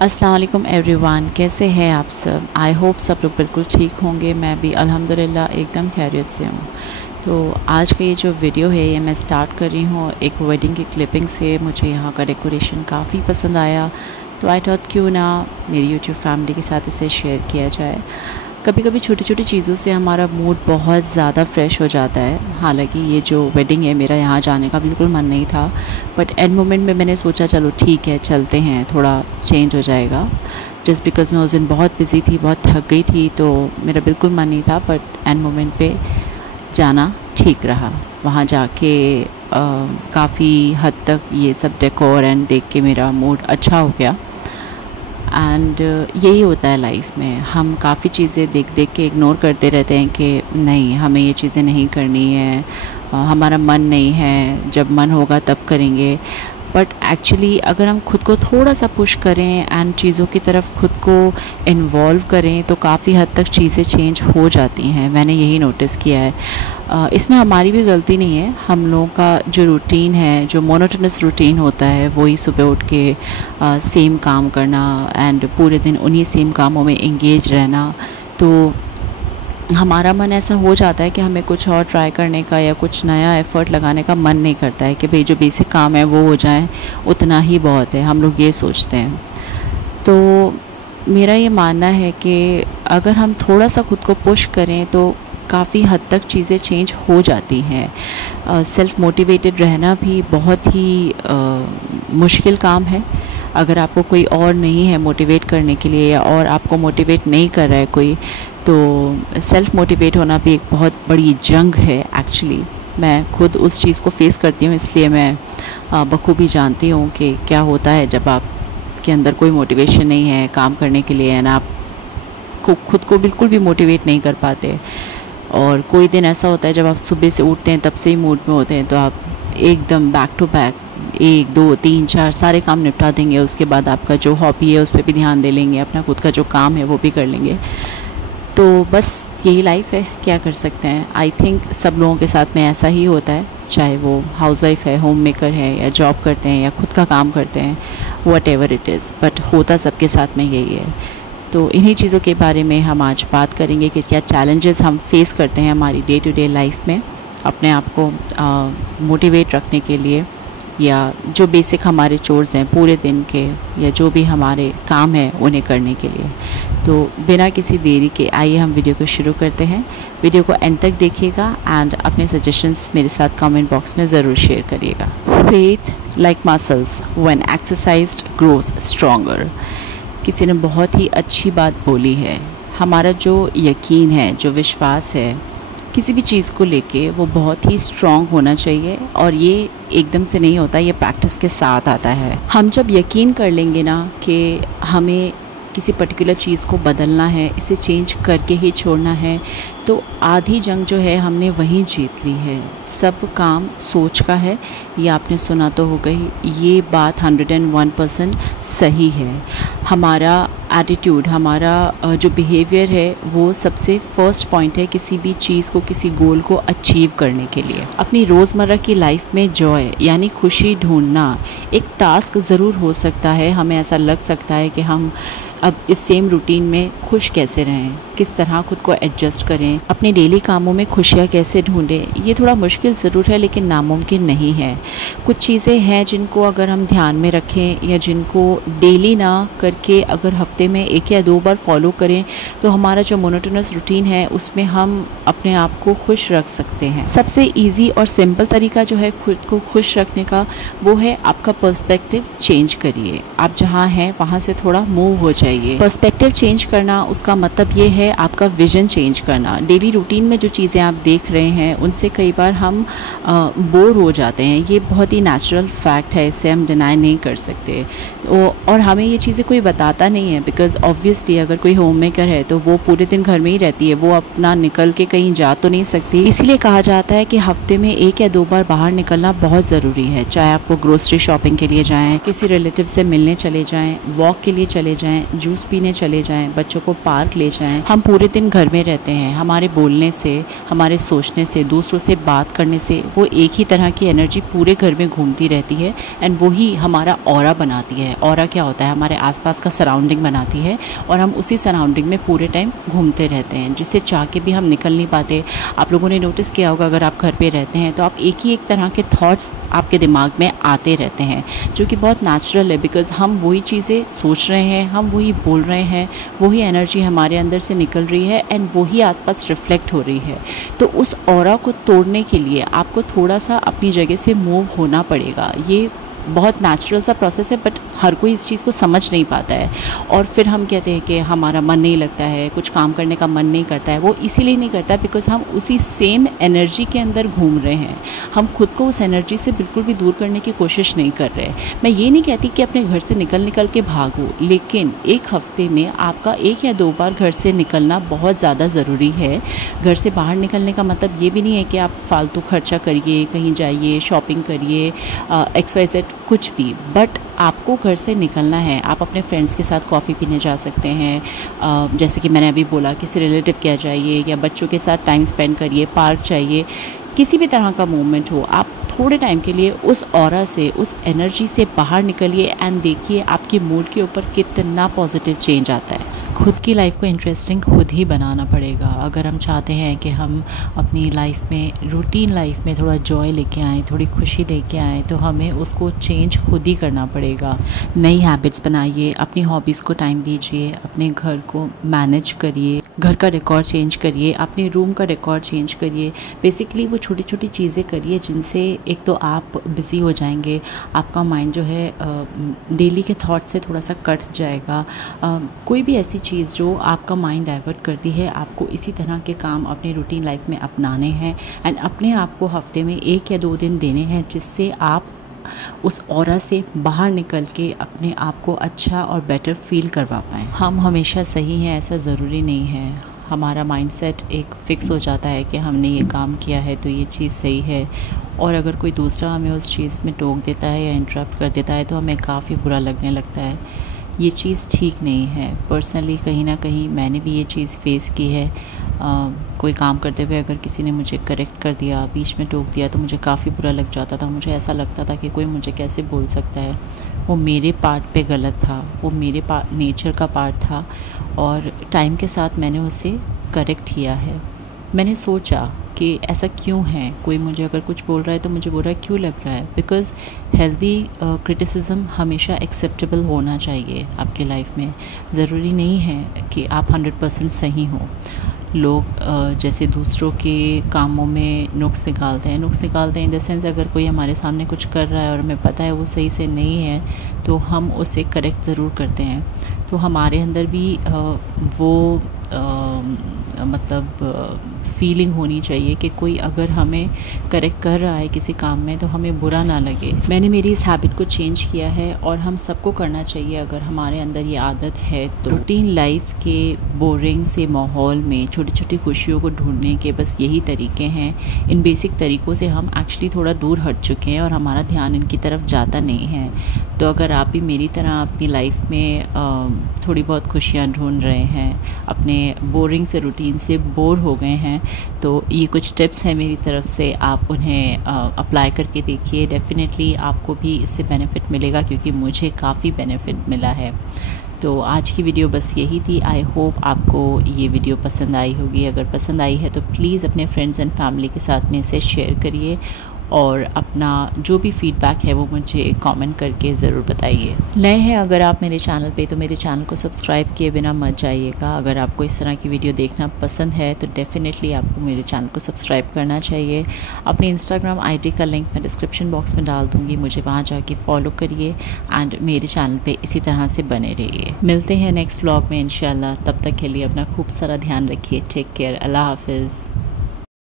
अस्सलाम वालेकुम एवरीवन, कैसे हैं आप सब। आई होप सब लोग बिल्कुल ठीक होंगे। मैं भी अल्हम्दुलिल्लाह एकदम खैरियत से हूँ। तो आज का ये जो वीडियो है ये मैं स्टार्ट कर रही हूँ एक वेडिंग की क्लिपिंग से। मुझे यहाँ का डेकोरेशन काफ़ी पसंद आया, तो आई थॉट क्यों ना मेरी यूट्यूब फैमिली के साथ इसे शेयर किया जाए। कभी कभी छोटी छोटी चीज़ों से हमारा मूड बहुत ज़्यादा फ्रेश हो जाता है। हालांकि ये जो वेडिंग है मेरा यहाँ जाने का बिल्कुल मन नहीं था, बट एंड मोमेंट में मैंने सोचा चलो ठीक है चलते हैं, थोड़ा चेंज हो जाएगा। जस्ट बिकॉज़ मैं उस दिन बहुत बिज़ी थी, बहुत थक गई थी, तो मेरा बिल्कुल मन नहीं था, बट एंड मोमेंट पे जाना ठीक रहा। वहाँ जाके काफ़ी हद तक ये सब डेकोर एंड देख के मेरा मूड अच्छा हो गया। एंड यही होता है लाइफ में, हम काफ़ी चीज़ें देख देख के इग्नोर करते रहते हैं कि नहीं हमें ये चीज़ें नहीं करनी है, हमारा मन नहीं है, जब मन होगा तब करेंगे। बट एक्चुअली अगर हम खुद को थोड़ा सा पुश करें एंड चीज़ों की तरफ खुद को इन्वॉल्व करें तो काफ़ी हद तक चीज़ें चेंज हो जाती हैं। मैंने यही नोटिस किया है। इसमें हमारी भी गलती नहीं है। हम लोगों का जो रूटीन है, जो मोनोटोनस रूटीन होता है, वही सुबह उठ के सेम काम करना एंड पूरे दिन उन्हीं सेम कामों में एंगेज रहना, तो हमारा मन ऐसा हो जाता है कि हमें कुछ और ट्राई करने का या कुछ नया एफ़र्ट लगाने का मन नहीं करता है कि भाई जो बेसिक काम है वो हो जाए, उतना ही बहुत है। हम लोग ये सोचते हैं। तो मेरा ये मानना है कि अगर हम थोड़ा सा खुद को पुश करें तो काफ़ी हद तक चीज़ें चेंज हो जाती हैं। सेल्फ़ मोटिवेटेड रहना भी बहुत ही मुश्किल काम है। अगर आपको कोई और नहीं है मोटिवेट करने के लिए या और आपको मोटिवेट नहीं कर रहा है कोई, तो सेल्फ़ मोटिवेट होना भी एक बहुत बड़ी जंग है एक्चुअली। मैं खुद उस चीज़ को फ़ेस करती हूँ, इसलिए मैं बखूबी जानती हूँ कि क्या होता है जब आपके अंदर कोई मोटिवेशन नहीं है काम करने के लिए, ना आप खुद को बिल्कुल भी मोटिवेट नहीं कर पाते। और कोई दिन ऐसा होता है जब आप सुबह से उठते हैं तब से ही मूड में होते हैं, तो आप एकदम बैक टू बैक 1 2 3 4 सारे काम निपटा देंगे। उसके बाद आपका जो हॉबी है उस पर भी ध्यान दे लेंगे, अपना खुद का जो काम है वो भी कर लेंगे। तो बस यही लाइफ है, क्या कर सकते हैं। आई थिंक सब लोगों के साथ में ऐसा ही होता है, चाहे वो हाउसवाइफ है, होम मेकर है, या जॉब करते हैं या खुद का काम करते हैं, what ever it is, but होता सबके साथ में यही है। तो इन्हीं चीज़ों के बारे में हम आज बात करेंगे कि क्या चैलेंजेस हम फेस करते हैं हमारी डे टू डे लाइफ में अपने आप को मोटिवेट रखने के लिए, या जो बेसिक हमारे चोर्स हैं पूरे दिन के, या जो भी हमारे काम हैं उन्हें करने के लिए। तो बिना किसी देरी के आइए हम वीडियो को शुरू करते हैं। वीडियो को एंड तक देखिएगा एंड अपने सजेशंस मेरे साथ कमेंट बॉक्स में ज़रूर शेयर करिएगा। Faith like muscles when exercised grows stronger. किसी ने बहुत ही अच्छी बात बोली है। हमारा जो यकीन है, जो विश्वास है किसी भी चीज़ को लेके, वो बहुत ही स्ट्रॉन्ग होना चाहिए, और ये एकदम से नहीं होता, ये प्रैक्टिस के साथ आता है। हम जब यकीन कर लेंगे ना कि हमें किसी पर्टिकुलर चीज़ को बदलना है, इसे चेंज करके ही छोड़ना है, तो आधी जंग जो है हमने वहीं जीत ली है। सब काम सोच का है, ये आपने सुना तो हो गई, ये बात 101% सही है। हमारा एटीट्यूड, हमारा जो बिहेवियर है वो सबसे फर्स्ट पॉइंट है किसी भी चीज़ को, किसी गोल को अचीव करने के लिए। अपनी रोज़मर्रा की लाइफ में जॉय यानी खुशी ढूंढना एक टास्क ज़रूर हो सकता है। हमें ऐसा लग सकता है कि हम अब इस सेम रूटीन में खुश कैसे रहें, किस तरह खुद को एडजस्ट करें, अपने डेली कामों में खुशियाँ कैसे ढूंढें। ये थोड़ा मुश्किल ज़रूर है लेकिन नामुमकिन नहीं है। कुछ चीज़ें हैं जिनको अगर हम ध्यान में रखें, या जिनको डेली ना करके अगर हफ्ते में 1 या 2 बार फॉलो करें, तो हमारा जो मोनोटोनस रूटीन है उसमें हम अपने आप को खुश रख सकते हैं। सबसे ईजी और सिंपल तरीका जो है खुद को खुश रखने का, वो है आपका पर्सपेक्टिव चेंज करिए। आप जहाँ हैं वहाँ से थोड़ा मूव हो जाइए। पर्सपेक्टिव चेंज करना, उसका मतलब ये है आपका विजन चेंज करना। डेली रूटीन में जो चीज़ें आप देख रहे हैं उनसे कई बार हम बोर हो जाते हैं। ये बहुत ही नेचुरल फैक्ट है, इसे हम डिनाई नहीं कर सकते। और हमें ये चीज़ें कोई बताता नहीं है, बिकॉज़ ऑब्वियसली अगर कोई होम मेकर है तो वो पूरे दिन घर में ही रहती है, वो अपना निकल के कहीं जा तो नहीं सकती। इसीलिए कहा जाता है कि हफ्ते में 1 या 2 बार बाहर निकलना बहुत ज़रूरी है। चाहे आप वो ग्रोसरी शॉपिंग के लिए जाएँ, किसी रिलेटिव से मिलने चले जाएँ, वॉक के लिए चले जाएँ, जूस पीने चले जाएँ, बच्चों को पार्क ले जाएँ। हम हम पूरे दिन घर में रहते हैं, हमारे बोलने से, हमारे सोचने से, दूसरों से बात करने से वो एक ही तरह की एनर्जी पूरे घर में घूमती रहती है एंड वही हमारा ऑरा बनाती है। ऑरा क्या होता है? हमारे आसपास का सराउंडिंग बनाती है और हम उसी सराउंडिंग में पूरे टाइम घूमते रहते हैं, जिससे चाह के भी हम निकल नहीं पाते। आप लोगों ने नोटिस किया होगा, अगर आप घर पे रहते हैं तो आप एक ही एक तरह के थॉट्स आपके दिमाग में आते रहते हैं, जो कि बहुत नेचुरल है, बिकॉज़ हम वही चीज़ें सोच रहे हैं, हम वही बोल रहे हैं, वही एनर्जी हमारे अंदर से निकल रही है एंड वही आसपास रिफ्लेक्ट हो रही है। तो उस ऑरा को तोड़ने के लिए आपको थोड़ा सा अपनी जगह से मूव होना पड़ेगा। ये बहुत नेचुरल सा प्रोसेस है, बट हर कोई इस चीज़ को समझ नहीं पाता है। और फिर हम कहते हैं कि हमारा मन नहीं लगता है, कुछ काम करने का मन नहीं करता है। वो इसीलिए नहीं करता बिकॉज हम उसी सेम एनर्जी के अंदर घूम रहे हैं। हम खुद को उस एनर्जी से बिल्कुल भी दूर करने की कोशिश नहीं कर रहे। मैं ये नहीं कहती कि अपने घर से निकल के भागो, लेकिन एक हफ्ते में आपका 1 या 2 बार घर से निकलना बहुत ज़्यादा ज़रूरी है। घर से बाहर निकलने का मतलब ये भी नहीं है कि आप फालतू खर्चा करिए, कहीं जाइए, शॉपिंग करिए, XYZ कुछ भी, बट आपको घर से निकलना है। आप अपने फ्रेंड्स के साथ कॉफ़ी पीने जा सकते हैं, जैसे कि मैंने अभी बोला, किसी रिलेटिव के यहाँ जाइए या बच्चों के साथ टाइम स्पेंड करिए, पार्क जाइए, किसी भी तरह का मूवमेंट हो। आप थोड़े टाइम के लिए उस ऑरा से, उस एनर्जी से बाहर निकलिए एंड देखिए आपके मूड के ऊपर कितना पॉजिटिव चेंज आता है। खुद की लाइफ को इंटरेस्टिंग खुद ही बनाना पड़ेगा। अगर हम चाहते हैं कि हम अपनी लाइफ में, रूटीन लाइफ में थोड़ा जॉय लेके आएँ, थोड़ी खुशी लेके आएँ, तो हमें उसको चेंज खुद ही करना पड़ेगा। नई हैबिट्स बनाइए, अपनी हॉबीज़ को टाइम दीजिए, अपने घर को मैनेज करिए, घर का डेकोर चेंज करिए, अपने रूम का डेकोर चेंज करिए। बेसिकली वो छोटी छोटी चीज़ें करिए जिनसे एक तो आप बिज़ी हो जाएंगे, आपका माइंड जो है डेली के थॉट से थोड़ा सा कट जाएगा। कोई भी ऐसी चीज़ जो आपका माइंड डाइवर्ट करती है, आपको इसी तरह के काम अपनी रूटीन लाइफ में अपनाने हैं एंड अपने आप को हफ्ते में 1 या 2 दिन देने हैं, जिससे आप उस ऑरा से बाहर निकल के अपने आप को अच्छा और बेटर फील करवा पाएँ। हम हमेशा सही हैं ऐसा ज़रूरी नहीं है। हमारा माइंडसेट एक फ़िक्स हो जाता है कि हमने ये काम किया है तो ये चीज़ सही है, और अगर कोई दूसरा हमें उस चीज़ में टोक देता है या इंटरप्ट कर देता है तो हमें काफ़ी बुरा लगने लगता है। ये चीज़ ठीक नहीं है। पर्सनली कहीं ना कहीं मैंने भी ये चीज़ फेस की है। कोई काम करते हुए अगर किसी ने मुझे करेक्ट कर दिया, बीच में टोक दिया, तो मुझे काफ़ी बुरा लग जाता था। मुझे ऐसा लगता था कि कोई मुझे कैसे बोल सकता है। वो मेरे पार्ट पे गलत था, वो मेरे नेचर का पार्ट था, और टाइम के साथ मैंने उसे करेक्ट किया है। मैंने सोचा कि ऐसा क्यों है, कोई मुझे अगर कुछ बोल रहा है तो मुझे बुरा क्यों लग रहा है। बिकॉज़ हेल्दी क्रिटिसिज्म हमेशा एक्सेप्टेबल होना चाहिए आपकी लाइफ में। ज़रूरी नहीं है कि आप 100% सही हो। लोग जैसे दूसरों के कामों में नुक्स निकालते हैं इन द सेंस, अगर कोई हमारे सामने कुछ कर रहा है और हमें पता है वो सही से नहीं है तो हम उसे करेक्ट ज़रूर करते हैं। तो हमारे अंदर भी वो फीलिंग होनी चाहिए कि कोई अगर हमें करेक्ट कर रहा है किसी काम में तो हमें बुरा ना लगे। मैंने मेरी इस हैबिट को चेंज किया है और हम सबको करना चाहिए अगर हमारे अंदर ये आदत है। तो रूटीन लाइफ के बोरिंग से माहौल में छोटी छोटी खुशियों को ढूंढने के बस यही तरीके हैं। इन बेसिक तरीक़ों से हम एक्चुअली थोड़ा दूर हट चुके हैं और हमारा ध्यान इनकी तरफ जाता नहीं है। तो अगर आप भी मेरी तरह अपनी लाइफ में थोड़ी बहुत खुशियाँ ढूंढ रहे हैं, अपने बोरिंग से रूटीन से बोर हो गए हैं, तो ये कुछ टिप्स हैं मेरी तरफ से, आप उन्हें अप्लाई करके देखिए। डेफिनेटली आपको भी इससे बेनिफिट मिलेगा, क्योंकि मुझे काफ़ी बेनिफिट मिला है। तो आज की वीडियो बस यही थी। आई होप आपको ये वीडियो पसंद आई होगी। अगर पसंद आई है तो प्लीज़ अपने फ्रेंड्स एंड फैमिली के साथ में इसे शेयर करिए, और अपना जो भी फीडबैक है वो मुझे कमेंट करके ज़रूर बताइए। नए हैं अगर आप मेरे चैनल पे, तो मेरे चैनल को सब्सक्राइब किए बिना मत जाइएगा। अगर आपको इस तरह की वीडियो देखना पसंद है तो डेफ़िनेटली आपको मेरे चैनल को सब्सक्राइब करना चाहिए। अपनी इंस्टाग्राम ID का लिंक मैं डिस्क्रिप्शन बॉक्स में डाल दूँगी, मुझे वहाँ जाके फॉलो करिए एंड मेरे चैनल पर इसी तरह से बने रहिए। मिलते हैं नेक्स्ट व्लॉग में इंशाल्लाह। तब तक के लिए अपना खूब सारा ध्यान रखिए। Take care. अल्लाह हाफिज़।